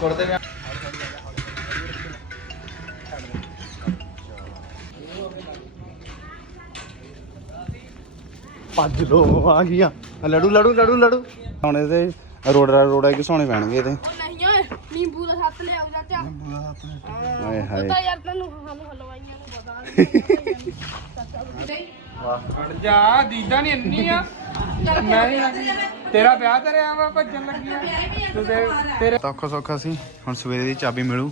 ਕੁੜਤੇ ਵੀ ਭੱਜ ਲੋ ਆ ਗਈਆਂ ਆ ਲੜੂ ਲੜੂ ਲੜੂ ਲੜੂ ਹੁਣ ਇਹਦੇ ਰੋੜਾ ਰੋੜਾ ਕਿ ਸੋਹਣੇ ਪੈਣਗੇ ਇਹਦੇ ਨਹੀਂ ਓਏ ਨਿੰਬੂ ਦਾ ਸੱਤ ਲਿਆਉ ਚਾਚਾ ਹਾਏ ਹਾਏ ਪਤਾ ਯਾਰ ਤੈਨੂੰ ਸਾਨੂੰ ਹਲਵਾਈਆਂ ਨੂੰ ਪਤਾ ਹਟ ਜਾ ਦੀਦਾ ਨਹੀਂ ਇੰਨੀ ਆ ਮੈਂ ਤੇਰਾ ਵਿਆਹ ਤੇ ਰਿਹਾ ਵਾ ਭੱਜਣ ਲੱਗੀ ਆ। ਤੂੰ ਦੇ ਤੇਰੇ ਸੌਖਾ ਸੌਖਾ ਸੀ। ਹੁਣ ਸਵੇਰੇ ਦੀ ਚਾਬੀ ਮਿਲੂ।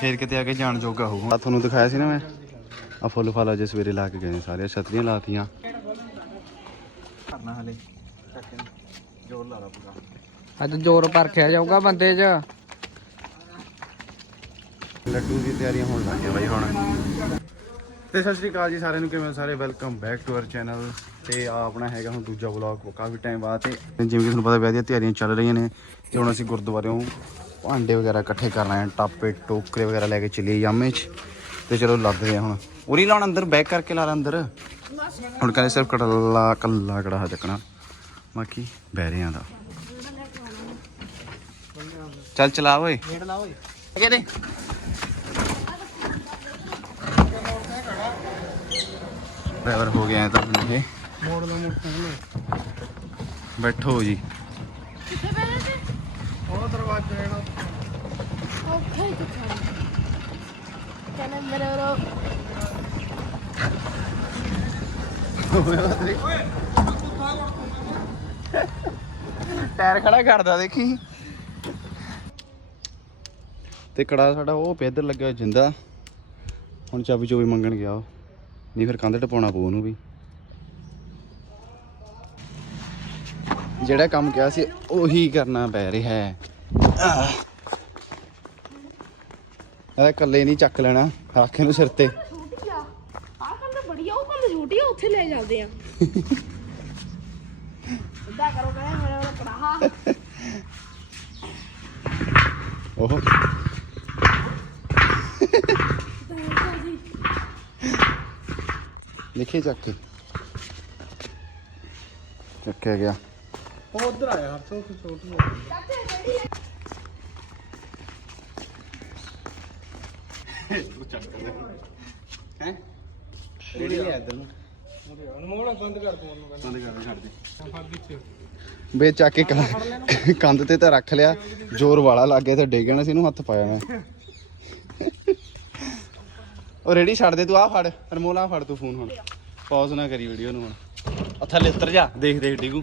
ਫੇਰ ਕਿਤੇ ਆ ਕੇ ਜਾਣ ਜੋਗਾ ਹੋਊਗਾ ਆ ਤੁਹਾਨੂੰ ਦਿਖਾਇਆ ਸੀ ਨਾ ਮੈਂ। ਆ ਫੁੱਲ ਫਲ ਅਜੇ ਸਵੇਰੇ ਲਾ ਕੇ ਗਏ ਸਾਰੇ। ਛਤਰੀਆਂ ਲਾਤੀਆਂ। ਕਰਨਾ ਹਲੇ। ਜੋਰ ਲਾ ਲਾ ਪੂਰਾ। ਅੱਜ ਜ਼ੋਰ ਪਰਖਿਆ ਜਾਊਗਾ ਬੰਦੇ 'ਚ। ਲੱਡੂ ਦੀ ਤਿਆਰੀਆਂ ਹੋਣ ਲੱਗੀਆਂ ਬਾਈ ਹੁਣ। ਤੇ ਸਤਿ ਸ਼੍ਰੀ ਅਕਾਲ ਜੀ ਸਾਰਿਆਂ ਨੂੰ। ਕਿਵੇਂ ਸਾਰੇ? Welcome back to our channel ਤੇ ਆ ਆਪਣਾ ਹੈਗਾ ਹੁਣ ਦੂਜਾ ਵਲੌਗ ਕਾਫੀ ਟਾਈਮ ਬਾਅਦ ਤੇ ਜਿਵੇਂ ਕਿ ਤੁਹਾਨੂੰ ਪਤਾ ਵਿਆਹ ਦੀਆਂ ਤਿਆਰੀਆਂ ਚੱਲ ਰਹੀਆਂ ਨੇ ਤੇ ਹੁਣ ਅਸੀਂ ਗੁਰਦੁਆਰਿਓਂ ਭਾਂਡੇ ਵਗੈਰਾ ਇਕੱਠੇ ਕਰ ਰਹੇ ਹਾਂ, ਟਾਪੇ, ਟੋਕਰੇ ਵਗੈਰਾ ਲੈ ਕੇ ਚੱਲੀਏ ਯਾਮੇ 'ਚ ਤੇ ਚਲੋ ਲੱਦਦੇ ਹਾਂ ਹੁਣ। ਉਰੀ ਲਾਉਣ ਅੰਦਰ, ਬੈਕ ਕਰਕੇ ਲਾ ਲਾ ਅੰਦਰ। ਹੁਣ ਕਹਿੰਦੇ ਸਿਰਫ ਕੜਲਾ ਕੱਲਾ ਕੜਾਹਾ ਚੱਕਣਾ। ਬਾਕੀ ਬਹਿਰਿਆਂ ਦਾ ਚੱਲ ਚਲਾ ਓਏ। ਕਿਹਦੇ ਡਰਾਈਵਰ ਹੋ ਗਿਆ ਤਾਂ ਹੁਣ ਇਹ। ਮੋੜ ਬੈਠੋ ਜੀ। ਕਿੱਥੇ ਬੈਠੇ ਸੀ? ਉਹ ਦਰਵਾਜ਼ਾ ਜਿਹੜਾ ਓਕੇ ਕਿੱਥੇ ਕਹਿੰਦੇ ਮੇਰੇ ਰੋ। ਟਾਇਰ ਖੜਾ ਕਰਦਾ ਦੇਖੀ। ਤੇ ਕੜਾ ਸਾਡਾ ਉਹ ਇੱਧਰ ਲੱਗਿਆ ਜਿੰਦਾ। ਹੁਣ ਚਾਬੀ ਚੋਬੀ ਮੰਗਣ ਗਿਆ ਉਹ। ਨਹੀਂ ਫਿਰ ਕੰਧ ਟਪਾਉਣਾ ਪਊ ਉਹਨੂੰ ਵੀ। ਜਿਹੜਾ ਕੰਮ ਕਿਹਾ ਸੀ, ਉਹੀ ਕਰਨਾ ਪੈ ਰਿਹਾ ਹੈ। ਆਹ। ਇਕੱਲੇ ਨਹੀਂ ਚੱਕ ਲੈਣਾ, ਆਖੇ ਨੂੰ ਸਿਰ ਤੇ। ਛੋਟੀ ਆਹ ਕੰਨ ਬੜੀ ਆ ਉਹ ਕੰਨ ਛੋਟੀ ਆ ਉੱਥੇ ਲੈ ਜਾਂਦੇ ਆ ਇਦਾਂ ਕਰੋ ਕਹਿੰਦੇ ਮੇਰੇ ਕੋਲ ਕੜਾਹਾ ਉਹ। ਦੇਖੇ ਚੱਕ ਕੇ। ਚੱਕਿਆ ਗਿਆ। ਉਹ ਉਧਰ ਆਇਆ ਹਰਸੋਂ ਤੋਂ ਛੋਟੀ ਹੈ ਰੇੜੀ ਲਿਆ ਇੱਧਰ ਨੂੰ। ਅਨਮੋਲ ਬੰਦ ਕਰ ਤੂੰ ਉਹਨੂੰ ਬੰਦ ਕਰ ਦੇ ਛੱਡ ਦੇ। ਫੜ ਵਿੱਚ। ਵੇ ਚੱਕ ਕੇ ਕੰਧ- ਕੰਧ ਤੇ ਤਾਂ ਰੱਖ ਲਿਆ। ਜ਼ੋਰ ਵਾਲਾ ਲੱਗ ਗਿਆ ਤੇ ਡਿੱਗ ਜਾਣਾ ਸੀ ਇਹਨੂੰ ਹੱਥ ਪਾਇਆ ਮੈਂ। ਉਹ ਰੇੜੀ ਛੱਡ ਦੇ ਤੂੰ ਆ ਫੜ। ਅਨਮੋਲ ਆ ਫੜ ਤੂੰ ਫੋਨ ਹੁਣ। ਪੌਜ਼ ਨਾ ਕਰੀ ਵੀਡੀਓ ਨੂੰ ਹੁਣ। ਆ ਥੱਲੇ ਉਤਰ ਜਾ ਦੇਖ ਦੇਖ ਡਿਗੂ।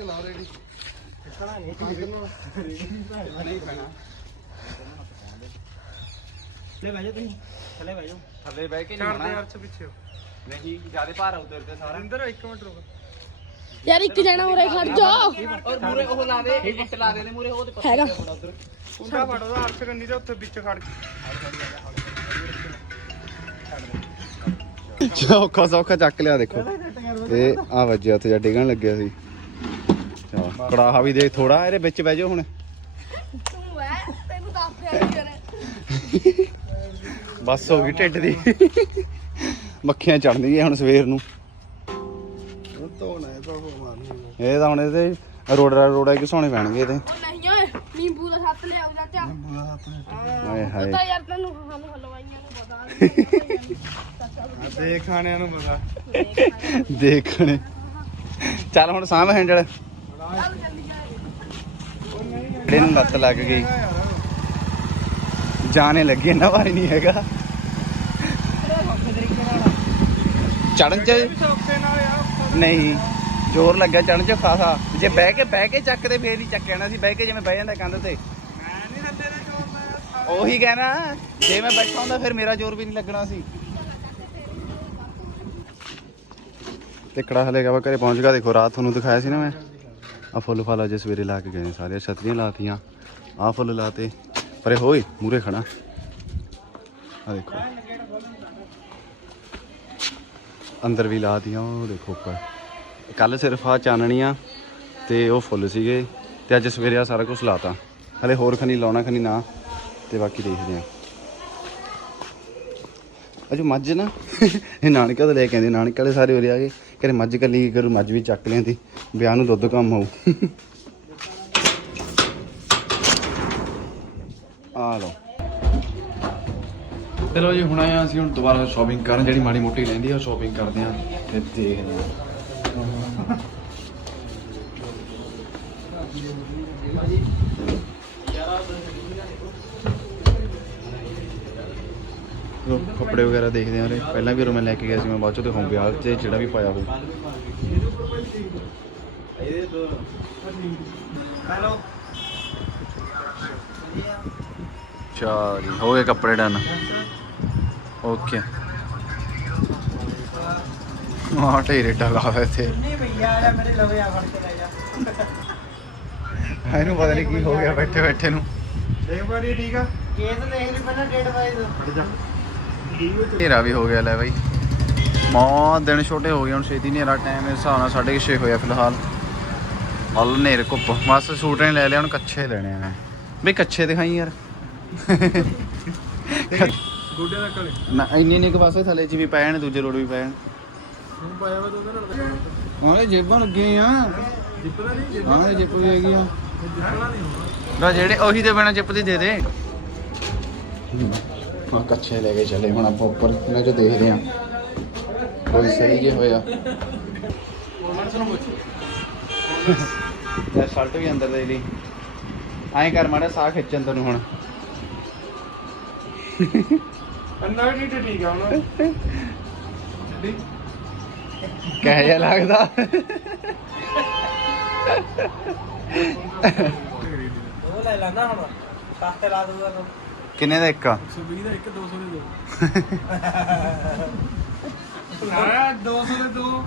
ਐ ਬੈਕ ਕਰਕੇ ਲਾ ਰੇੜੀ। ਕਿੱਕਣਾ ਨਹੀਂ ਨਹੀਂ ਪੈਣਾ ਲੈ ਬਹਿ ਜਾ ਤੁਸੀਂ ਥੱਲੇ ਬਹਿ ਜਾ। ਥੱਲੇ ਬਹਿ ਕੇ ਛੱਡ ਦੇ ਅਰਸ਼ ਪਿੱਛੇ ਨਹੀਂ ਜਿਆਦੇ ਭਾਰ ਆ ਉਧਰ ਤੇ ਸਾਰਾ। ਇੰਦਰ ਇੱਕ ਮਿੰਟ ਰੁਕ। ਯਾਰ ਇੱਕ ਜਣਾ ਉਰੇ ਖੜ ਜਾ ਔਰ ਮੂਰੇ ਉਹ ਲਾ ਦੇ ਇੱਟ ਲਾ ਦੇ ਨੇ ਮੂਰੇ ਉਹ ਤੇ ਹੈਗਾ। ਕੁੰਡਾ ਫੜ ਉਹਦਾ ਅਰਸ਼ ਕੰਨੀ ਦੇ ਉੱਤੇ ਵਿੱਚ ਖੜ ਚੌਖਾ ਸੌਖਾ ਚੱਕ ਲਿਆ ਦੇਖੋ। ਇਹ ਆ ਵੱਜਿਆ ਉੱਥੇ ਜਾਂ ਡਿੱਗਣ ਲੱਗਿਆ ਸੀ। ਕੜਾਹਾ ਵੀ ਦੇਖ ਥੋੜਾ ਇਹਦੇ ਵਿੱਚ ਬਹਿ ਜਾਓ ਹੁਣ। ਤੂੰ ਐ ਤੈਨੂੰ ਦੱਸ ਰਿਹਾ ਯਾਰ ਬਸ ਹੋ ਗਈ ਢਿੱਡ ਦੀ। ਮੱਖੀਆਂ ਚੜਨਗੀਆਂ ਹੁਣ ਸਵੇਰ ਨੂੰ। ਧੋਣਾ ਤਾਂ ਮਾਰਨੀ ਇਹ ਤਾਂ ਹੁਣ ਇਹਦੇ ਰੋੜਾ ਰੋੜਾ ਕਿ ਸੋਹਣੇ ਪੈਣਗੇ ਇਹਦੇ। ਨਹੀਂ ਓਏ ਨਿੰਬੂ ਦਾ ਸੱਤ ਲਿਆਉ ਚਾਚਾ ਹਾਏ ਹਾਏ। ਪਤਾ ਯਾਰ ਤੈਨੂੰ ਸਾਨੂੰ ਹਲਵਾਈਆਂ ਨੂੰ ਪਤਾ ਦੇ ਖਾਣਿਆਂ ਨੂੰ ਪਤਾ। ਦੇਖਣੇ ਚੱਲ ਹੁਣ ਸਾਂਭ ਹੈਂਡਲ ਜਿਹੜੇ ਨੂੰ ਲੱਤ ਲੱਗ ਗਈ। ਜਾਣੇ ਲੱਗੀ ਨਾ ਵਾਰੀ ਨਹੀਂ ਹੈਗਾ। ਚੜਨ ਚ? ਨਹੀਂ, ਜ਼ੋਰ ਲੱਗਾ ਚੜਨ ਚ ਖਾਸਾ। ਜੇ ਬਹਿ ਕੇ ਬਹਿ ਕੇ ਚੱਕਦੇ ਫੇਰ ਨਹੀਂ ਚੱਕ ਜਾਣਾ ਸੀ, ਬਹਿ ਕੇ ਜਿਵੇਂ ਬਹਿ ਜਾਂਦਾ ਕੰਧ ਤੇ। ਉਹੀ ਕਹਿਣਾ, ਜੇ ਮੈਂ ਬੈਠਾ ਹੁੰਦਾ ਫਿਰ ਮੇਰਾ ਜ਼ੋਰ ਵੀ ਨਹੀਂ ਲੱਗਣਾ ਸੀ। ਤੇ ਕੜਾ ਹਲੇ ਗਾ ਘਰੇ ਪਹੁੰਚ ਗਿਆ, ਦੇਖੋ ਰਾਤ ਤੁਹਾਨੂੰ ਦਿਖਾਇਆ ਸੀ ਨਾ ਮੈਂ। ਆ ਫੁੱਲ ਫਲ ਅਜੇ ਸਵੇਰੇ ਲਾ ਕੇ ਗਏ ਨੇ ਸਾਰੇ, ਛਤਰੀਆਂ ਲਾਤੀਆਂ। ਆ ਫੁੱਲ ਲਾਤੇ। ਪਰੇ ਹੋਏ ਮੂਰੇ ਖੜਾ। ਆ ਦੇਖੋ। ਅੰਦਰ ਵੀ ਲਾਤੀਆਂ, ਉਹ ਦੇਖੋ ਉੱਪਰ। ਕੱਲ ਸਿਰਫ ਆ ਚਾਨਣੀਆਂ ਤੇ ਉਹ ਫੁੱਲ ਸੀਗੇ ਤੇ ਅੱਜ ਸਵੇਰੇ ਆ ਸਾਰਾ ਕੁਝ ਲਾਤਾ। ਹਲੇ ਹੋਰ ਖਣੀ ਲਾਉਣਾ ਖਣੀ ਨਾ, ਤੇ ਬਾਕੀ ਦੇਖਦੇ ਆ ਅਜੋ ਮੱਝ ਨਾ, ਇਹ ਨਾਨਕਾ ਤੋਂ ਲੈ ਕੇ ਆਂਦੇ ਨਾਨਕੇ ਵਾਲੇ ਸਾਰੇ ਉਰੇ ਆ ਗਏ। ਕਹਿੰਦੇ ਮੱਝ ਕੱਲੀ, ਕਰੂ ਮੱਝ ਵੀ ਚੱਕ ਲਿਆਂਦੀ। ਵਿਆਹ ਨੂੰ ਦੁੱਧ ਕੰਮ ਆਊ। ਆ ਲਓ। ਚਲੋ ਜੀ, ਹੁਣ ਆਏ ਅਸੀਂ ਹੁਣ ਦੁਬਾਰਾ ਸ਼ਾਪਿੰਗ ਕਰਨ, ਜਿਹੜੀ ਮਾੜੀ ਮੋਟੀ ਰਹਿੰਦੀ ਆ ਸ਼ਾਪਿੰਗ ਕਰਦੇ ਆ ਤੇ ਦੇਖਦੇ ਆ ਲੋ ਕੱਪੜੇ ਵਗੈਰਾ ਦੇਖਦੇ ਆ ਉਰੇ। ਪਹਿਲਾਂ ਵੀ ਉਰੇ ਮੈਂ ਲੈ ਕੇ ਗਿਆ ਸੀ, ਮੈਂ ਬਾਅਦ ਚੋਂ ਦਿਖਾਉਂਗਾ ਵਿਆਹ 'ਚ ਜਿਹੜਾ ਵੀ ਪਾਇਆ ਹੋਵੇ ਚਾ ਜੀ ਹੋ ਗਏ ਕੱਪੜੇ ਡਨ। ਓਕੇ। ਆਹ, ਢੇਰੇ ਡਲਾ ਹੋਇਆ ਇੱਥੇ। ਨਹੀਂ ਭਈਆ ਆ ਮੇਰੇ ਲਵੇ ਆ ਫੜ ਕੇ ਲੈ ਜਾ ਇਹਨੂੰ ਪਤਾ ਨਹੀਂ ਕੀ ਹੋ ਗਿਆ, ਬੈਠੇ ਬੈਠੇ ਨੂੰ। ਦੇਖ ਬੜੀ ਠੀਕ ਆ ਕੇਸ ਦੇਖ ਲਈ ਪਹਿਲਾਂ ਡੇਟ ਵਾਈਜ਼ ਹਨੇਰਾ ਵੀ ਹੋ ਗਿਆ, ਲੈ ਬਾਈ। ਮਾ ਦਿਨ ਛੋਟੇ ਹੋ ਗਏ, ਹੁਣ ਛੇਤੀ ਹਨੇਰਾ ਟਾਈਮ ਇਸ ਹਿਸਾਬ ਨਾਲ 6:30 ਹੋਇਆ ਫਿਲਹਾਲ। ਹਲ ਹਨੇਰੇ ਘੁੱਪ। ਬਸ ਸੂਟ ਨੇ ਲੈ ਲਿਆ ਹੁਣ ਕੱਛੇ ਲੈਣੇ ਆ ਬਈ ਕੱਛੇ ਦਿਖਾਈ ਯਾਰ। ਗੋਡੇ ਦਾ ਕਲੇ ਨਾ ਇੰਨੇ ਇੰਨੇ ਕੁ ਪਾਸੇ ਥੱਲੇ ਚ ਵੀ ਪਏ ਨੇ ਦੂਜੇ ਰੋਡ ਵੀ ਪਏ ਨੇ। ਹੁਣ ਪਾਇਆ ਵਾ ਦੋਨਾਂ ਨਾਲ। ਉਹਨੇ ਜੇਬਾਂ ਲੱਗੀਆਂ ਆ। ਜਿੱਪ ਦਾ ਨਹੀਂ ਹਾਂ ਜਿੱਪ ਵੀ ਹੈਗੀ ਆ ਨਹੀਂ ਨਾ ਜਿਹੜੇ ਉਹੀ ਤੇ ਬਿਨਾ ਜਿੱਪ ਦੀ ਦੇ ਦੇ। ਹਾਂ ਕੱਛੇ ਲੈ ਕੇ ਚੱਲੇ ਹੁਣ ਆਪਾਂ ਉੱਪਰ। ਇਹਨਾਂ ਚ ਦੇਖਦੇ ਆ ਕੋਈ ਸਹੀ ਜੇ ਹੋਇਆ। ਇਹ ਸ਼ਰਟ ਵੀ ਅੰਦਰ ਦੇ ਲਈ ਐਂ ਕਰ ਮਾੜਾ ਸਾਹ ਖਿੱਚ ਅੰਦਰ ਨੂੰ ਹੁਣ। ਅੰਨਾ ਵੀ ਨਹੀਂ ਠੀਕ ਆ ਹੁਣ। ਕਹਿ ਜਿਹਾ ਲੱਗਦਾ? ਉਹ ਲੈ ਲੈਣਾ ਹੁਣ। ਸਸਤੇ ਲਾ ਦੂਗਾ ਤੂੰ। ਕਿੰਨੇ ਦਾ ਇੱਕ? ਆ 120 ਦਾ ਇੱਕ 200 ਦੇ ਦੋ। ਨਾ 200 ਦੇ ਦੋ।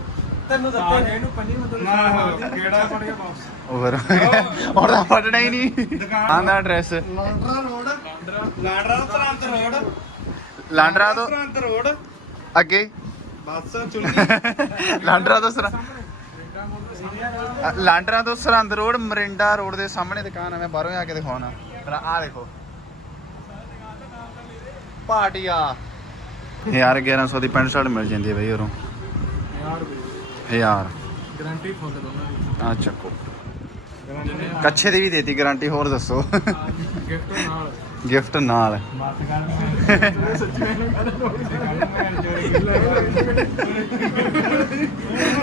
ਤੈਨੂੰ ਦਿੱਤੇ ਇਹਨੂੰ ਪੰਨੀ ਮਤਲਬ ਨਾ ਕਿਹੜਾ ਪੜ ਗਿਆ ਬਾਕਸ ਹੋਰ। ਹੋਰ ਤਾਂ ਫਟਣਾ ਹੀ ਨਹੀਂ। ਦੁਕਾਨ। ਦਾ ਐਡਰੈਸ ਲਾਂਡਰਾ ਰੋਡ। ਲਾਂਡਰਾ ਤੁਰੰਤ ਰੋਡ। ਲਾਂਡਰਾ ਤੋਂ ਤੁਰੰਤ ਰੋਡ। ਅੱਗੇ। ਬੱਸ ਚੁੱਲੀ ਲਾਂਡਰਾ ਤੋਂ ਸਰ ਲਾਂਡਰਾ ਤੋਂ ਸਰਹੰਦ ਰੋਡ ਮਰਿੰਡਾ ਰੋਡ ਦੇ ਸਾਹਮਣੇ ਦੁਕਾਨ ਆ ਮੈਂ ਬਾਹਰੋਂ ਆ ਕੇ ਦਿਖਾਉਣਾ। ਆ ਦੇਖੋ। ਪਾਟਿਆ ਯਾਰ 1100 ਦੀ ਪੈਂਟ ਸ਼ਰਟ ਮਿਲ ਜਾਂਦੀ ਹੈ ਬਈ ਉਰੋਂ। ਯਾਰ ਹਜ਼ਾਰ। ਗਾਰੰਟੀ ਫੁੱਲ ਦੋਨਾਂ ਆ ਚੱਕੋ। ਕੱਛੇ ਦੀ ਵੀ ਦੇਤੀ ਗਾਰੰਟੀ ਹੋਰ ਦੱਸੋ। ਗਿਫਟ ਨਾਲ। ਗਿਫਟ ਨਾਲ। ਬਾਤ ਕਰ ਸੱਚੀ ਮੈਨੂੰ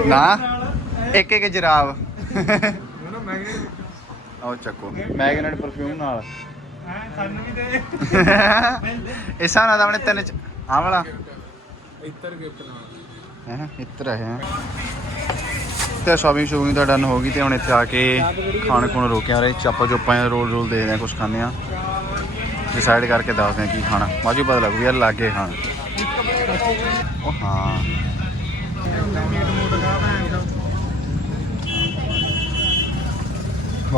ਨਾ ਇੱਕ ਇੱਕ ਜਰਾਬ। ਆਓ ਚੱਕੋ ਮੈਗਨੇਟ ਪਰਫਿਊਮ ਨਾਲ। ਹੈ ਸਾਨੂੰ ਵੀ ਦੇ। ਇਸ ਨਾਲ ਆਪਣੇ ਤਿੰਨ ਆਹ ਵਾਲਾ। ਇੱਤਰ ਗਿਫਟ ਨਾਲ। ਹੈ ਇੱਧਰ ਹੈ। ਤੇ ਸ਼ਾਪਿੰਗ ਸ਼ੂਪਿੰਗ ਤਾਂ ਡਨ ਹੋ ਗਈ ਤੇ ਹੁਣ ਇੱਥੇ ਆ ਕੇ ਖਾਣ ਖੁਣ ਰੋਕਿਆ ਰਹੇ। ਚਾਪਾ ਚੋਪਾਂ ਰੋਲ ਰੋਲ ਦੇਖਦੇ ਆ ਕੁਝ ਖਾਂਦੇ ਆ ਡਿਸਾਈਡ ਕਰਕੇ ਦੱਸਦੇ ਆ ਕੀ ਖਾਣਾ। ਬਾਅਦ ਪਤਾ ਲੱਗੂ ਯਾਰ ਲਾਗੇ ਖਾਣ। ਉਹ ਹਾਂ।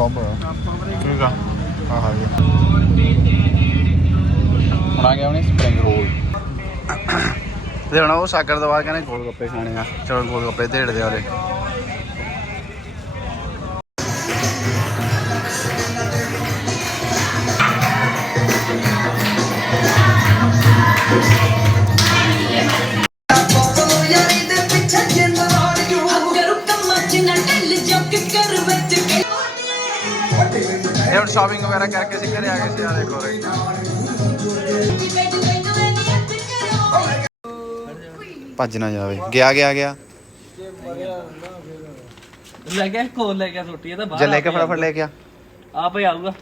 ਮੀਟ ਠੀਕ ਆ। ਹਾਂ ਹਾਂ ਹੁਣ ਆ ਗਿਆ ਉਹਨੇ ਸਪਰਿੰਗ ਰੋਲ ਤੇ ਹੁਣ ਉਹ ਸਾਗਰ ਤੋਂ ਬਾਅਦ ਕਹਿੰਦੇ ਗੋਲ ਗੱਪੇ ਖਾਣੇ ਆ। ਚਲੋ ਗੋਲ ਗੱਪੇ ਢੇੜਦੇ ਆਲੇ ਦੇ ਇਹ ਹੁਣ ਸ਼ਾਪਿੰਗ ਵਗੈਰਾ ਕਰਕੇ ਅਸੀਂ ਘਰੇ ਆ ਗਏ ਸੀ ਆ ਦੇਖੋ। ਰੇ ਭੱਜ ਨਾ ਜਾਵੇ। ਗਿਆ ਗਿਆ ਗਿਆ। ਲੈ ਗਿਆ ਕੋਲ ਲੈ ਗਿਆ ਛੋਟੀ ਇਹ ਤਾਂ ਜੇ ਬਾਹਰ ਲੈ ਕੇ ਫਟਾਫਟ ਲੈ ਕੇ ਆ। ਆਪੇ ਆਊਗਾ।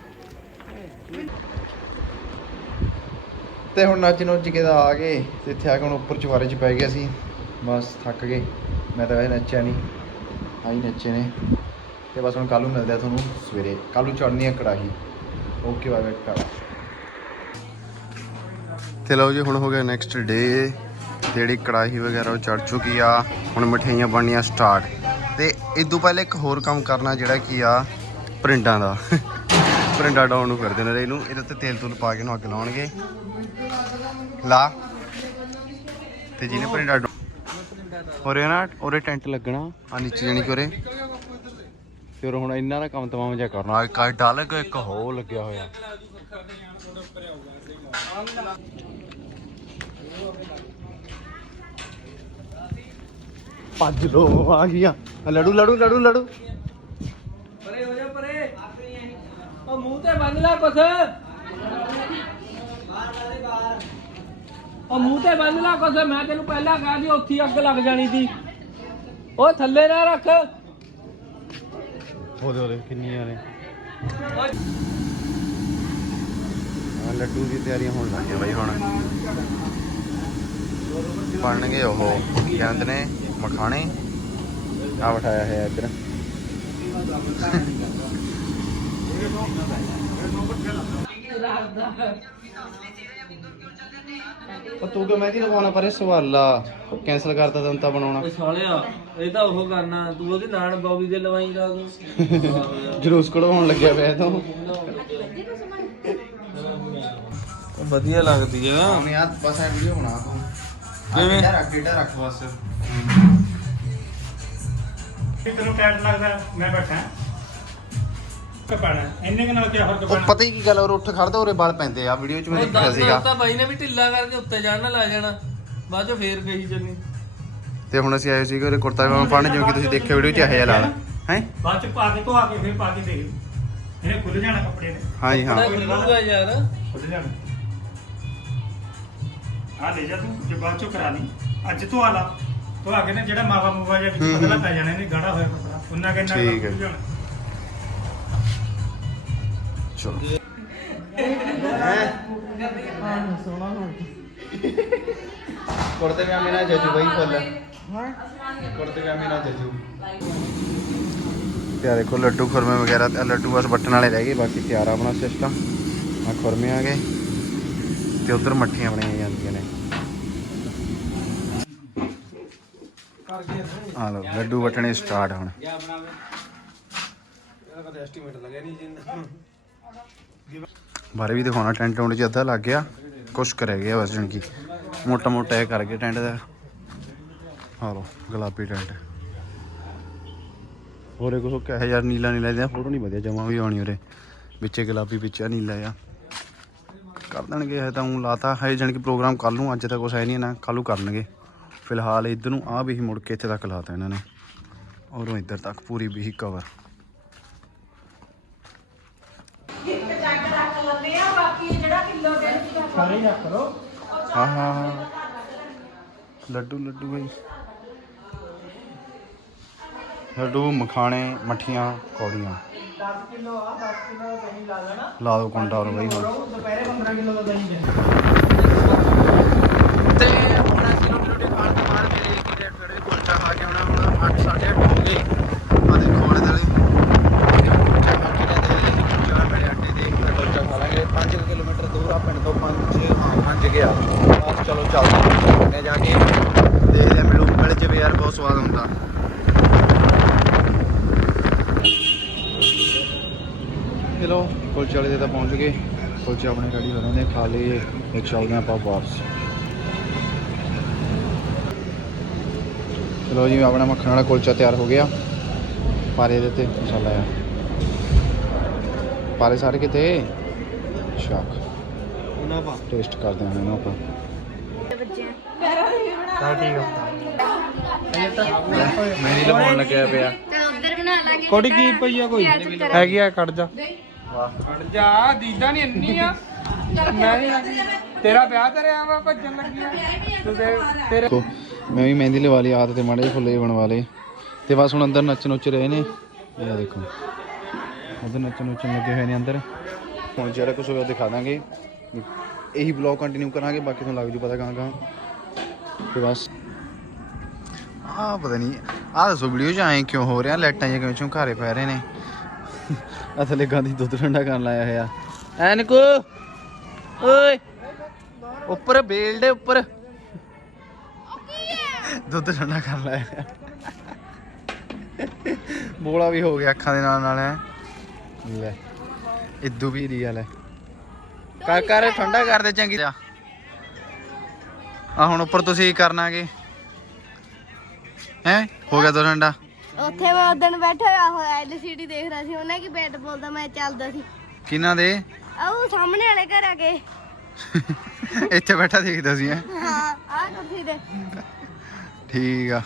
ਤੇ ਹੁਣ ਨੱਚ ਨੁੱਚ ਕੇ ਤਾਂ ਆ ਗਏ। ਤੇ ਇੱਥੇ ਆ ਕੇ ਹੁਣ ਉੱਪਰ ਚੁਬਾਰੇ 'ਚ ਪੈ ਗਿਆ ਸੀ ਬਸ ਥੱਕ ਗਏ। ਮੈਂ ਤਾਂ ਵੈਸੇ ਨੱਚਿਆ ਨਹੀਂ ਆਈ ਨੱਚੇ ਨੇ। ਤੇ ਬਸ ਹੁਣ ਕੱਲ ਨੂੰ ਮਿਲਦੇ ਆ ਤੁਹਾਨੂੰ ਸਵੇਰੇ। ਕੱਲ ਨੂੰ ਚੜਨੀ ਆ ਕੜਾਹੀ। ਓਕੇ ਬਾਏ ਬਾਏ ਤੇ ਲਓ ਜੀ ਹੁਣ ਹੋ ਗਿਆ ਨੈਕਸਟ ਡੇ ਜਿਹੜੀ ਕੜਾਹੀ ਵਗੈਰਾ ਉਹ ਚੜ ਚੁੱਕੀ ਆ, ਹੁਣ ਮਠਿਆਈਆਂ ਬਣਨੀਆਂ ਸਟਾਰਟ ਤੇ ਤੋਂ ਪਹਿਲੇ ਇੱਕ ਹੋਰ ਕੰਮ ਕਰਨਾ ਜਿਹੜਾ ਕੀ ਆ, ਪ੍ਰਿੰਟਾਂ ਦਾ। ਪ੍ਰਿੰਟਾਂ ਡਾਊਨ ਨੂੰ ਕਰਦੇ ਨੇ ਇਹਨੂੰ, ਇਹਦੇ ਉੱਤੇ ਤੇਲ ਤੂਲ ਪਾ ਕੇ ਨੂੰ ਅੱਗ ਲਾਉਣਗੇ। ਲਾ। ਤੇ ਜਿਹਨੇ ਪ੍ਰਿੰਟਾਂ ਉਰੇ ਨਾ, ਉਰੇ ਟੈਂਟ ਲੱਗਣਾ, ਆ ਨੀਚੇ ਜਾਣੀ ਕਿ ਉਰੇ। ਫਿਰ ਹੁਣ ਇਹਨਾਂ ਦਾ ਕੰਮ ਤਮਾਮ ਜਿਹਾ ਕਰਨਾ। ਇੱਕ ਆ ਡਲ, ਇੱਕ ਹੋ ਲੱਗਿਆ ਹੋਇਆ। ਭੱਜ ਲੋ ਆ ਗਿਆ ਆ ਲੜੂ ਲੜੂ ਲੜੂ ਲੜੂ ਪਰੇ ਹੋ ਜਾ ਪਰੇ। ਉਹ ਮੂੰਹ ਤੇ ਬੰਨ ਲੈ ਕੁਛ। ਉਹ ਮੂੰਹ ਤੇ ਬੰਨ ਲਾ ਕੁਛ। ਮੈਂ ਤੈਨੂੰ ਪਹਿਲਾਂ ਕਿਹਾ ਸੀ ਉੱਥੇ ਅੱਗ ਲੱਗ ਜਾਣੀ ਸੀ। ਉਹ ਥੱਲੇ ਨਾ ਰੱਖ। ਉਹਦੇ ਉਹਦੇ ਕਿੰਨੀਆਂ ਨੇ? ਆਹ ਲੱਡੂ ਦੀ ਤਿਆਰੀਆਂ ਹੋਣ ਲੱਗ ਗਈਆਂ ਬਾਈ ਹੁਣ। ਬਣਨਗੇ ਉਹ ਕੀ ਕਹਿੰਦੇ ਨੇ। ਮਖਾਣੇ। ਆ ਬਿਠਾਇਆ ਹੈ ਇੱਧਰ। ਉਹ ਤੂੰ ਕਿ ਮਹਿੰਦੀ ਲਗਵਾਉਣਾ ਪਰੇ? ਸਵਾਲਾ ਕੈਨਸਲ ਕਰਤਾ ਤੈਨੂੰ ਤਾਂ ਬਣਾਉਣਾ। ਉਹ ਸਾਲਿਆ ਇਹ ਤਾਂ ਉਹ ਕਰਨਾ। ਤੂੰ ਉਹਦੇ ਨਾਲ ਬੌਬੀ ਦੇ ਲਵਾਈਂਗਾ ਤੂੰ। ਜਲੂਸ ਕਢਵਾਉਣ ਲੱਗਿਆ ਪਿਆ ਤੂੰ। ਵਧੀਆ ਲੱਗਦੀ ਆ। ਆਪਣੇ ਹੱਥ ਬਸ ਐ ਵੀਡੀਓ ਬਣਾ ਤੂੰ। ਕਿਵੇਂ? ਰੱਖ ਡੇਟਾ ਰੱਖ ਬਸ। ਤੈਨੂੰ ਟਾਈਟ ਲੱਗਦਾ ਮੈਂ ਬੈਠਾ। ਕਪਾਣਾ ਇੰਨੇ ਕੁ ਨਾਲ ਕੀ ਫ਼ਰਕ ਉਹ ਪੈਣਾ? ਪਤਾ ਹੀ ਕੀ ਗੱਲ ਉਹ ਉੱਠ ਖੜਦਾ ਉਰੇ ਬਾਲ ਪੈਂਦੇ ਆ। ਵੀਡੀਓ ਚ ਮੈਂ ਉਹ ਦੇਖਿਆ ਦੱਸ ਸੀਗਾ। ਤਾਂ ਬਾਈ ਨੇ ਵੀ ਢਿੱਲਾ ਕਰਕੇ ਉੱਤੇ ਚੜਨ ਲਾ ਜਾਣਾ। ਬਾਅਦ ਚ ਫੇਰ ਕਹੀ ਚੱਲੀ ਤੇ ਹੁਣ ਅਸੀਂ ਆਏ ਸੀਗੇ ਉਰੇ ਕੁੜਤਾ ਪਜਾਮਾ ਪਾਣ ਜਿਵੇਂ ਕਿ ਤੁਸੀਂ ਦੇਖਿਆ ਵੀਡੀਓ ਚ ਇਹੋ ਜਿਹਾ ਲਾਲ। ਹੈ? ਬਾਅਦ ਚ ਪਾ ਕੇ ਧੋ ਕੇ ਫਿਰ ਪਾ ਕੇ ਦੇਖ ਇਹਨੇ ਖੁੱਲ ਜਾਣਾ ਕੱਪੜੇ ਨੇ। ਹਾਂ। ਜੀ ਹਾਂ ਬੜਾ ਖੁੱਲੂਗਾ ਯਾਰ? ਖੁੱਲ ਜਾਣਾ। ਆ ਲੈ ਜਾ ਤੂੰ ਜੇ ਬਾਅਦ ਚੋਂ ਕਰਾ ਲਈ। ਅੱਜ ਤੋਂ ਆ ਲਾ। ਤੋਂ ਆ ਕੇ ਨਾ ਜਿਹੜਾ ਮਾਵਾ ਮੂਵਾ ਜਿਹਾ ਵਿੱਚ ਹੂੰ, ਪਤਲਾ ਹੂੰ। ਪੈ ਜਾਣਾ ਇਹਨੇ ਗਾੜਾ ਹੋਇਆ ਕੱਪੜਾ ਉਹਨਾਂ ਕੇ ਨਾਲ ਠੀਕ ਹੈ। ਖੁੱਲ ਜਾਣਾ ਚਲੋ। ਕੁੜਤੇ ਪਜਾਮੇ ਨਾਲ ਜੱਜੂ ਬਾਈ ਫੁੱਲ। ਕੁੜਤੇ ਪਜਾਮੇ ਨਾਲ ਜੱਜੂ। ਤੇ ਆਹ ਦੇਖੋ ਲੱਡੂ ਖੁਰਮੇ ਵਗੈਰਾ ਤੇ ਆਹ ਲੱਡੂ ਬਸ ਬੱਟਣ ਵਾਲੇ ਰਹਿ ਗਏ ਬਾਕੀ ਤਿਆਰ ਆ ਆਪਣਾ ਸਿਸਟਮ ਆ ਖੁਰਮੇ ਆ ਗਏ। ਤੇ ਉਧਰ ਮੱਠੀਆਂ ਬਣਾਈਆਂ ਜਾਂਦੀਆਂ ਨੇ। ਆ ਲੋ ਲੱਡੂ ਵਟਣੇ ਸਟਾਰਟ ਹੁਣ। ਬਾਰੇ ਵੀ ਦਿਖਾਉਣਾ ਟੈਂਟ ਟੁੰਟ ਚ ਅੱਧਾ ਲੱਗ ਗਿਆ ਕੁਛ ਕੁ ਰਹਿ ਗਿਆ ਬਸ ਜਣ ਕੀ ਮੋਟਾ ਮੋਟਾ ਇਹ ਕਰ ਗਏ ਟੈਂਟ ਦਾ। ਆ ਲੋ ਗੁਲਾਬੀ ਟੈਂਟ। ਹੋਰੇ ਕੁਛ ਕਹੇ ਯਾਰ ਨੀਲਾ ਨੀਲਾ ਜਿਹਾ ਫੋਟੋ ਨਹੀਂ ਵਧੀਆ ਜਮਾ ਵੀ ਆਉਣੀ ਉਰੇ। ਵਿੱਚੇ ਗੁਲਾਬੀ ਵਿੱਚੇ ਨੀਲਾ ਆ ਕਰ ਦੇਣਗੇ ਇਹ ਤਾਂ ਉਹ ਲਾਤਾ। ਹੈ ਜਣ ਕਿ ਪ੍ਰੋਗਰਾਮ ਕੱਲ ਨੂੰ ਅੱਜ ਤਾਂ ਕੁਛ ਹੈ ਨਹੀਂ ਨਾ ਕੱਲ ਨੂੰ ਕਰਨਗੇ। ਫਿਲਹਾਲ ਇੱਧਰ ਨੂੰ ਆ ਵੀ ਮੁੜ ਕੇ ਇੱਥੇ ਤੱਕ ਲਾਤਾ ਇਹਨਾਂ ਨੇ। ਔਰੋਂ ਇੱਧਰ ਤੱਕ ਪੂਰੀ ਵੀ ਕਵਰ ਹਾਂ ਹਾਂ ਲੱਡੂ ਲੱਡੂ ਭਾਈ ਲੱਡੂ ਮਖਾਣੇ ਮੱਠੀਆਂ ਕੌੜੀਆਂ। 10 ਕਿਲੋ ਆ 10 ਕਿਲੋ ਦਹੀਂ ਲਾ ਲੈਣਾ। ਲਾ ਦੋ ਕੁੰਡਾ ਹੋਰ ਭਾਈ ਹੁਣ। ਦੁਪਹਿਰੇ 15 ਕਿਲੋ ਦਾ ਦਹੀਂ ਦੇ ਤੇ ਹੁਣ ਅਸੀਂ ਰੋਟੀ ਰੋਟੀ ਖਾਣ ਤੋਂ ਬਾਅਦ ਮੇਰੇ ਇੱਕ ਰੈਡ ਫੇਡ ਦੇ ਕੁਲਚਾ ਖਾ ਕੇ ਆਉਣਾ ਹੁਣ 8 8:30 ਹੋ ਗਏ ਆ ਦੇਖੋ ਵਾਲੇ ਦਲੇ ਕੁਲਚਾ ਖਾ ਕੇ ਨਾ ਦੇ ਲਈ ਕੁਲਚਾ ਮੇਰੇ ਅੱਡੇ ਦੇ ਫਿਰ ਕੁਲਚਾ ਖਾ ਲਾਂਗੇ 5 ਕਿਲੋਮੀਟਰ ਦੂਰ ਆ ਪਿੰਡ ਤੋਂ 5 ਹਾਂ 5 ਗਿਆ ਬਸ ਚਲੋ ਚੱਲਦੇ ਨੇ ਜਾ ਕੇ ਦੇਖਦੇ ਆ ਮਿਲੂ ਮਿਲ ਜਵੇ ਯਾਰ ਬਹੁਤ ਸਵਾਦ ਹੁੰਦਾ ਚਲੋ ਕੁਲਚੇ ਵਾਲੇ ਦੇ ਤਾਂ ਪਹੁੰਚ ਗਏ ਕੁਲਚੇ ਆਪਣੇ ਰੈਡੀ ਹੋ ਰਹੇ ਨੇ ਖਾ ਲਈਏ ਇੱਕ ਚੱਲਦੇ ਆਪਾਂ ਵਾਪਸ। ਚਲੋ ਜੀ ਆਪਣਾ ਮੱਖਣ ਵਾਲਾ ਕੁਲਚਾ ਤਿਆਰ ਹੋ ਗਿਆ। ਪਾਰੇ ਦੇ ਤੇ ਮਸਾਲਾ ਆ। ਪਾਰੇ ਸਾਰੇ ਕਿਤੇ ਸ਼ਾਕ। ਉਹਨਾਂ ਪਾ ਟੇਸਟ ਕਰਦੇ ਹਾਂ ਇਹਨਾਂ ਆਪਾਂ। ਮੈਂ ਨਹੀਂ ਲਵਾਉਣ ਲੱਗਿਆ ਪਿਆ। ਤੇ ਉਧਰ ਬਣਾ ਲਾਂਗੇ ਕੋੜੀ ਕੀ ਪਈ ਆ ਕੋਈ? ਹੈਗੀ ਆ ਕੱਢ ਜਾ। ਵਾਹ ਜਾ, ਦੀਦਾ ਨਹੀਂ ਇੰਨੀ ਆ ਮੈਂ ਨਹੀਂ ਤੇਰਾ ਵਿਆਹ ਤੇਰੇ ਆਵਾ ਭੱਜਣ ਲੱਗੀ ਆ। ਤੂੰ ਤੇ ਤੇਰੇ ਦੇਖੋ, ਮੈਂ ਵੀ ਮਹਿੰਦੀ ਲਵਾ ਲਈ ਆਦ ਤੇ ਮਾੜੇ ਜਿਹੇ ਫੁੱਲੇ ਜਿਹੇ ਬਣਵਾ ਲਏ। ਤੇ ਬਸ ਹੁਣ ਅੰਦਰ ਨੱਚ ਨੁੱਚ ਰਹੇ ਨੇ। ਇਹ ਦੇਖੋ ਉਧਰ ਨੱਚ ਨੁੱਚਣ ਲੱਗੇ ਹੋਏ ਨੇ ਅੰਦਰ। ਹੁਣ ਜਿਹੜਾ ਕੁਝ ਹੋਇਆ ਦਿਖਾ ਦਾਂਗੇ। ਇਹੀ ਬਲੌਗ ਕੰਟੀਨਿਊ ਕਰਾਂਗੇ, ਬਾਕੀ ਤੁਹਾਨੂੰ ਲੱਗ ਜੂ ਪਤਾ ਕਹਾਂ ਕਹਾਂ। ਤੇ ਬਸ। ਆ ਪਤਾ ਨਹੀਂ ਆ ਦੱਸੋ, ਵੀਡੀਓ ਚ ਐਂ ਕਿਉਂ ਹੋ ਰਿਹਾ? ਲਾਈਟਾਂ ਜਿਹੀਆਂ ਕਿਉਂ ਝੁੰਕਾਰੇ ਪੈ ਰਹੇ ਨੇ? ਆ ਥੱਲੇ ਗਾਂਧੀ ਦੁੱਧ ਠੰਡਾ ਕਰਨ ਲਾਇਆ ਹੋਇਆ। ਐਨਕੋ ਓਏ, ਉੱਪਰ ਬੇਲ ਦੇ ਉੱਪਰ। ਦੁੱਧ ਠੰਡਾ ਕਰ ਲਾਇਆ ਬੋਲਾ ਵੀ ਹੋ ਗਿਆ ਅੱਖਾਂ ਦੇ ਨਾਲ ਨਾਲ ਐ ਲੈ, ਇਦੂ ਵੀ ਰੀਅਲ ਹੈ। ਕਰ ਕਰ, ਠੰਡਾ ਕਰ ਦੇ ਚੰਗੀ ਆ ਹੁਣ ਉੱਪਰ ਤੁਸੀਂ ਕਰਨਾਗੇ ਹੈ, ਹੋ ਗਿਆ ਦੁੱਧ ਠੰਡਾ। ਉੱਥੇ ਮੈਂ ਉਦੋਂ ਬੈਠਾ ਹੋਇਆ ਹੋਇਆ ਐਲਸੀਡੀ ਦੇਖ ਰਿਹਾ ਸੀ ਉਹਨੇ ਕੀ ਬੈਟ ਬੋਲਦਾ ਮੈਂ ਚੱਲਦਾ ਸੀ। ਕਿਹਨਾਂ ਦੇ? ਆ ਉਹ ਸਾਹਮਣੇ ਵਾਲੇ ਘਰ ਆ ਗਏ ਇੱਥੇ ਬੈਠਾ ਦੇਖਦਾ ਸੀ ਹੈਂ? ਹਾਂ ਆ ਕੁਰਸੀ ਤੇ। ਠੀਕ ਆ।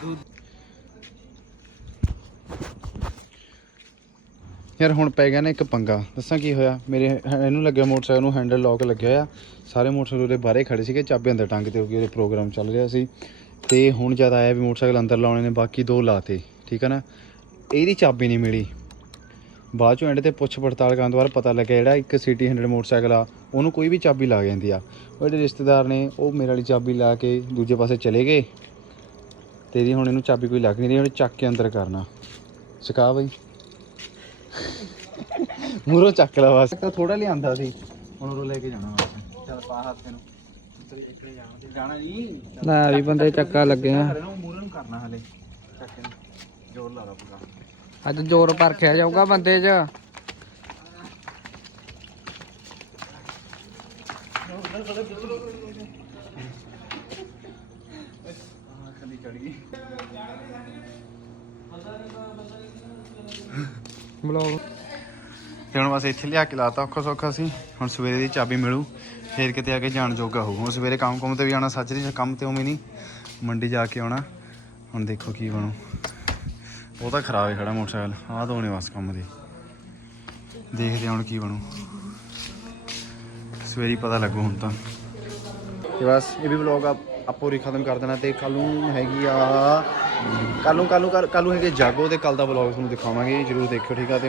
ਯਾਰ ਹੁਣ ਪੈ ਗਿਆ ਨਾ ਇੱਕ ਪੰਗਾ। ਦੱਸਾਂ ਕੀ ਹੋਇਆ? ਮੇਰੇ ਹ- ਇਹਨੂੰ ਲੱਗਿਆ ਮੋਟਰਸਾਈਕਲ ਨੂੰ ਹੈਂਡਲ ਲੌਕ ਲੱਗਿਆ ਹੋਇਆ। ਸਾਰੇ ਮੋਟਰਸਾਈਕਲ ਉਹਦੇ ਬਾਹਰੇ ਖੜੇ ਸੀਗੇ ਚਾਬੀ ਅੰਦਰ ਟੰਗ ਤੇ ਕਿਉਂਕਿ ਉਹਦੇ ਪ੍ਰੋਗਰਾਮ ਚੱਲ ਰਿਹਾ ਸੀ। ਤੇ ਹੁਣ ਜਦ ਆਇਆ ਵੀ ਮੋਟਰਸਾਈਕਲ ਅੰਦਰ ਲਾਉਣੇ ਨੇ ਬਾਕੀ ਦੋ ਲਾਤੇ। ਠੀਕ ਹੈ ਨਾ? ਇਹਦੀ ਚਾਬੀ ਨਹੀਂ ਮਿਲੀ। ਬਾਅਦ ਚੋਂ ਐਂਡ ਤੇ ਪੁੱਛ ਪੜਤਾਲ ਕਰਨ ਤੋਂ ਬਾਅਦ ਪਤਾ ਲੱਗਿਆ ਜਿਹੜਾ ਇੱਕ ਸਿਟੀ 100 ਮੋਟਰਸਾਈਕਲ ਆ ਉਹਨੂੰ ਕੋਈ ਵੀ ਚਾਬੀ ਲਾ ਜਾਂਦੀ ਆ। ਉਹ ਜਿਹੜੇ ਰਿਸ਼ਤੇਦਾਰ ਨੇ ਉਹ ਮੇਰੇ ਵਾਲੀ ਚਾਬੀ ਲਾ ਕੇ ਦੂਜੇ ਪਾਸੇ ਚਲੇ ਗਏ। ਤੇ ਇਹਦੀ ਹੁਣ ਇਹਨੂੰ ਚਾਬੀ ਕੋਈ ਲੱਗ ਨਹੀਂ ਰਹੀ ਹੁਣ ਚੱਕ ਕੇ ਅੰਦਰ ਕਰਨਾ। ਸਿਕਾ ਬਈ। ਮੂਰੋ ਚੱਕ ਲਾ ਬਸ। ਤਾਂ ਥੋੜਾ ਲਿਆਂਦਾ ਸੀ। ਹੁਣ ਉਹ ਲੈ ਕੇ ਜਾਣਾ ਬਸ ਚੱਲ ਪਾ ਹੱਥ ਨੂੰ ਇੱਕੜੇ ਜਾਣਾ ਤੇ ਜਾਣਾ ਜੀ। ਲੈ ਵੀ ਬੰਦੇ ਚੱਕਾ ਲੱਗੇ ਆ ਮੂਰੇ ਨੂੰ ਕਰਨਾ ਹਲੇ। ਚੱਕ ਜ਼ੋਰ ਲਾ ਲਾ ਪੂਰਾ। ਅੱਜ ਜ਼ੋਰ ਪਰਖਿਆ ਜਾਊਗਾ ਬੰਦੇ 'ਚ। ਥੱਲੇ ਚੜ ਗਈ ਬਲੌਗ। ਤੇ ਹੁਣ ਬਸ ਇੱਥੇ ਲਿਆ ਕੇ ਲਾਤਾ ਔਖਾ ਸੌਖਾ ਸੀ। ਹੁਣ ਸਵੇਰੇ ਦੀ ਚਾਬੀ ਮਿਲੂ ਫੇਰ ਕਿਤੇ ਆ ਕੇ ਜਾਣ ਜੋਗਾ ਹੋਊ। ਹੁਣ ਸਵੇਰੇ ਕੰਮ ਕੰਮ ਤੇ ਵੀ ਆਉਣਾ ਸੱਚ ਦੀ ਕੰਮ ਤੇ ਉਵੇਂ ਨਹੀਂ ਮੰਡੀ ਜਾ ਕੇ ਆਉਣਾ। ਹੁਣ ਦੇਖੋ ਕੀ ਬਣੂ। ਉਹ ਤਾਂ ਖਰਾਬ ਹੈ ਖੜਾ ਮੋਟਰਸਾਈਕਲ। ਆਹ ਦੋਨੇ ਬਸ ਕੰਮ ਦੇ। ਦੇਖਦੇ ਹਾਂ ਹੁਣ ਕੀ ਬਣੂ। ਸਵੇਰੇ ਪਤਾ ਲੱਗੂ ਹੁਣ ਤਾਂ। ਤੇ ਬਸ ਇਹ ਵੀ ਵਲੌਗ ਆਪੋ ਰੀ ਖਤਮ ਕਰ ਦੇਣਾ ਤੇ ਕੱਲ ਨੂੰ ਹੈਗੀ ਆ ਕੱਲ ਨੂੰ ਕੱਲ ਨੂੰ ਕੱਲ ਨੂੰ ਹੈਗੇ ਜਾਗੋ ਤੇ ਕੱਲ ਦਾ ਵਲੌਗ ਤੁਹਾਨੂੰ ਦਿਖਾਵਾਂਗੇ, ਜਰੂਰ ਦੇਖਿਓ, ਠੀਕ ਆ? ਤੇ